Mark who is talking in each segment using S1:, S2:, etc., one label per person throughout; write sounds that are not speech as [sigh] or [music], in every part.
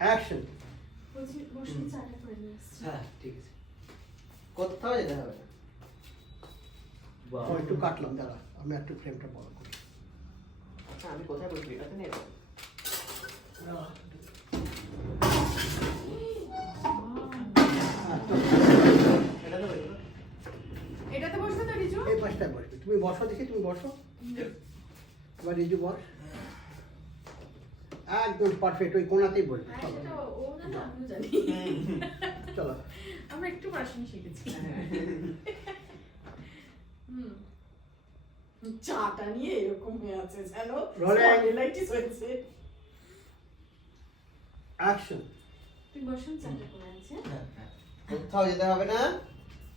S1: Action
S2: বলছি নিয়ে
S3: হ্যাঁ ঠিক আছে। কোথাও যেতে হবে না।
S1: একটু কাটলাম দাঁড়া। আমি একটু ফ্রেমটা বড় করি।
S3: আচ্ছা আমি কোথায় এটাতে
S1: হ্যাঁ,
S3: বসবো।
S2: এটাতে বসবে তো রিজু?
S1: এই পাশটায় বসবি। তুমি বসো দেখি তুমি বসো। এবার রিজু বস। একদম পারফেক্ট ওই কোনাতেই
S2: হ্যাঁ
S1: চলো।
S2: আমরা একটু পড়াশোনা শিখেছি। হুম। চাটা নিয়ে এরকম হয়ে আছে জানো. স্পন্ডিলাইটিস হয়েছে।
S1: অ্যাকশন
S2: তুই বসুন চাটা করে আনছে।
S3: হ্যাঁ। কোথাও যেতে হবে না?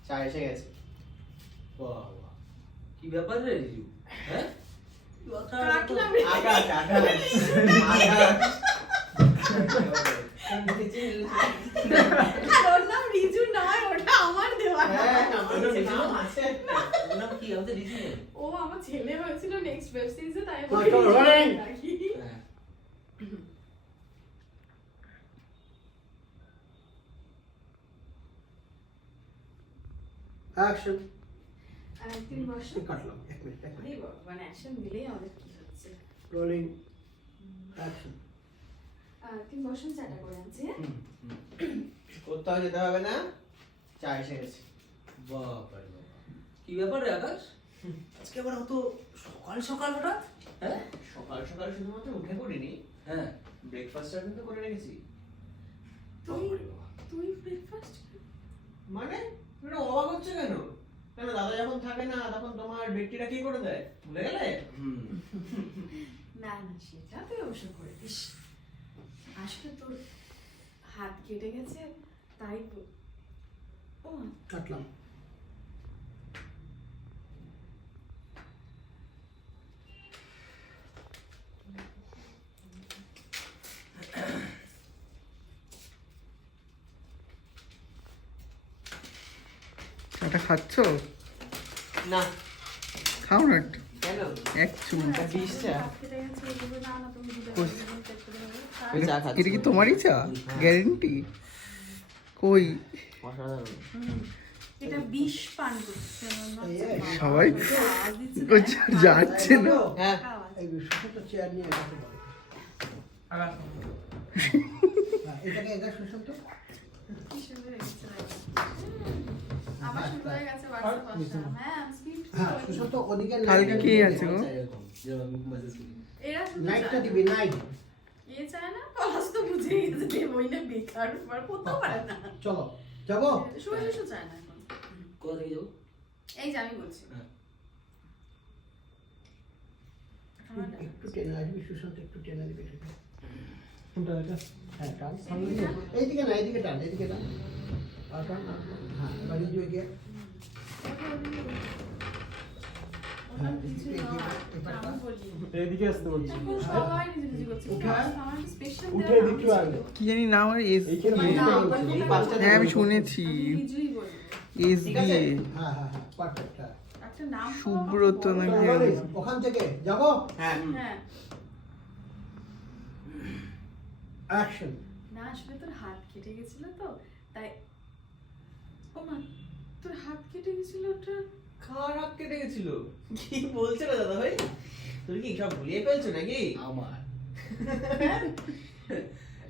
S3: চা এসে গেছে।
S4: বাহ বাহ। কি ব্যাপার রে রিজু? হ্যাঁ?
S2: ও আমার ছেলে হয়েছিল নেক্সট ওয়েব সিরিজে তাই
S1: চল,
S4: হ্যাঁ
S1: অ্যাকশন
S2: আর
S1: কাটলাম। এক মিনিট এক মিনিট
S2: মানে অ্যাকশন দিলেই আমাদের কি হচ্ছে।
S1: রোলিং অ্যাকশন
S2: তুই বসুন চাটা করে আনছে
S4: হুম।
S3: কোথাও যেতে হবে না? চা এসে গেছে।
S4: বাবা রে বাবা। কি ব্যাপার রে আকাশ? আজকে আবার হতো সকাল সকাল হঠাৎ? হ্যাঁ?
S3: সকাল সকাল শুধুমাত্র উঠে পড়িনি।
S4: হ্যাঁ।
S3: ব্রেকফাস্টটা কিন্তু করে রেখেছি।
S2: তুই। তুই ব্রেকফাস্ট
S3: মানে? তুমি অবাক হচ্ছে কেন? কেন দাদা যখন থাকে না তখন তোমার ব্যক্তিটা কি করে দেয়? ভুলে গেলে?
S2: না না সেটা তুই অবশ্য করে দিস আসলে তোর হাত কেটে গেছে তাই তো- ও
S1: কাটলাম।
S5: ওটা খাচ্ছ?
S3: না।
S5: খাও না একটু। এক চুমুক
S3: এটা বিষ চা।
S2: হাত কেটে গেছে ওইভাবে না না [laughs]
S5: কালকে কে আছে গো?
S4: এরকম, যেরকম আমি message করি।
S2: এরা শুধু
S1: নাইটটা দিবি নাইট
S2: এ চায় না পলাশ তো বুঝেই গেছে দেবই না বেকার আর করতেও পারে না।
S1: চলো যাব?
S2: শুয়ে শুয়ে চায় না এখন।
S4: কোথা যাব?
S2: এই যে আমি বলছি।
S4: হ্যাঁ।
S1: একটু টেনে আসবি সুশান্ত একটু টেনে দিবি কোনটা এটা? হ্যাঁ টান। এইদিকে না এইদিকে টান এইদিকে টান। আর টান হ্যাঁ এই
S5: কি জানি হয় এস
S2: না।
S5: হ্যাঁ আমি শুনেছি। এস দিয়ে।
S1: হ্যাঁ হ্যাঁ হ্যাঁ হ্যাঁ।
S2: তো
S5: সুব্রত নাকি
S1: ওখান থেকে যাব?
S3: হ্যাঁ।
S2: হ্যাঁ।
S1: অ্যাকশন
S2: না আসলে তোর হাত কেটে গেছিল তো তাই ও মা তোর হাত কেটে গেছিল ওটা?
S3: খাওয়ার হাত কেটে গেছিল? কি বলছে না দাদা ভাই? তুমি কি সব ভুলিয়ে ফেলছো নাকি?
S4: আমার।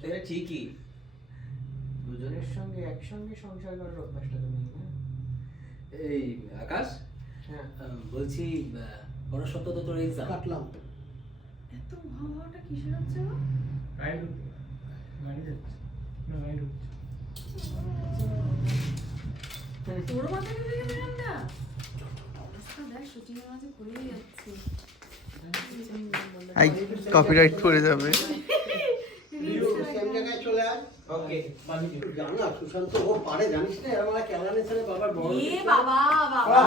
S3: এটা ঠিকই। দুজনের সঙ্গে একসঙ্গে সংসার করার অভ্যাসটা তো নেই না।
S4: এই আকাশ?
S3: হ্যাঁ।
S4: বলছি পরের সপ্তাহ তো তোর এক্সাম
S1: কাটলাম।
S2: এত ভাবাটা কিসের হচ্ছে গো?
S6: গাড়ি ঢুকছে। গাড়ি যাচ্ছে না গাড়ি ঢুকছে।
S2: তোর মাথায় গেছে গানটা অবস্থা দেখ শুটিং এর মাঝে পড়েই যাচ্ছে
S5: আই কপিরাইট করে যাবে।
S1: চলে আয়
S3: ওকে
S1: জানো না সুশান্ত ও পারে জানিস না এরকম কেলানের ছেলে বাবার
S2: বাবা বাবা।